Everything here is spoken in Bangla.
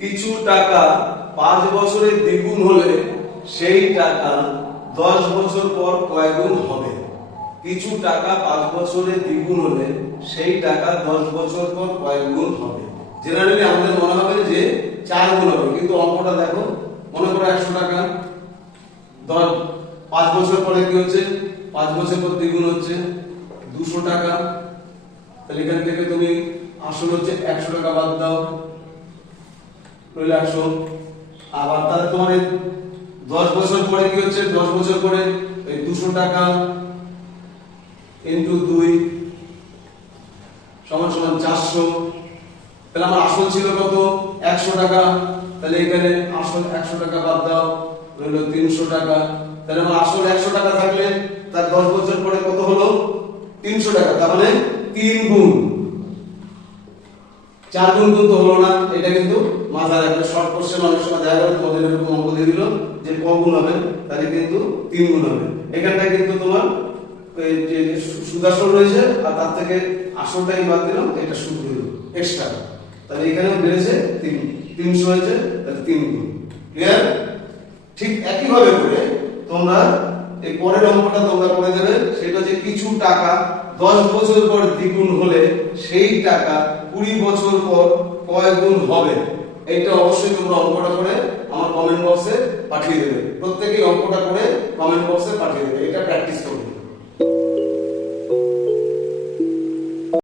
কিছু টাকা 5 বছরে দ্বিগুণ হলে সেই টাকা 10 বছর পর কয় গুণ হবে? কিছু টাকা 5 বছরে দ্বিগুণ হলে সেই টাকা 10 বছর পর কয় গুণ হবে? জেনারেলি আমাদের মনে হবে যে 4 গুণ হবে, কিন্তু অঙ্কটা দেখো, মনে করো 100 টাকা 5 বছর পরে কি হচ্ছে? 5 বছর পর দ্বিগুণ হচ্ছে 200 টাকা। তাহলে এখান থেকে তুমি আসল হচ্ছে 100 টাকা বাদ দাও, রইল 100। আবার তাহলে তোমার 10 বছর পরে কি হচ্ছে? 10 বছর পরে এই 200 টাকা ইনটু 2 সমান সমান 400। তাহলে আমার আসল ছিল কত? 100 টাকা। তাহলে এখানে আসল 100 টাকা বাদ দাও, রইল 300 টাকা। তাহলে আমার আসল 100 টাকা থাকলে তার 10 বছর পরে কত হলো? 300 টাকা। তার মানে 3 গুণ। 4 গুণ কিন্তু হলো না, এটা কিন্তু মাথায় রাখবে। শর্ট কোশ্চেন অনেক সময় দেখা গেল তোমাদের এরকম অঙ্ক দিয়ে দিল যে ক গুণ হবে, তাহলে কিন্তু 3 গুণ হবে। এখানটা কিন্তু তোমার এই যে সুদ আসল রয়েছে আর তার থেকে আসলটাই বাদ দিলাম, এটা সুদ হলো এক্সট্রা। তাহলে এখানেও বেড়েছে 300 হয়েছে, তাহলে 3 গুণ। ক্লিয়ার? ঠিক একই ভাবে করে তোমরা এই পরের অঙ্কটা তোমরা করে দেবে, সেটা হচ্ছে কিছু টাকা 10 বছর পর দ্বিগুণ হলে সেই টাকা 20 বছর পর কয় গুণ হবে? এটা অবশ্যই তোমরা অঙ্কটা করে আমার কমেন্ট বক্সে পাঠিয়ে দেবে। প্রত্যেকেই অঙ্কটা করে কমেন্ট বক্সে পাঠিয়ে দেবে, এটা প্র্যাকটিস করবে।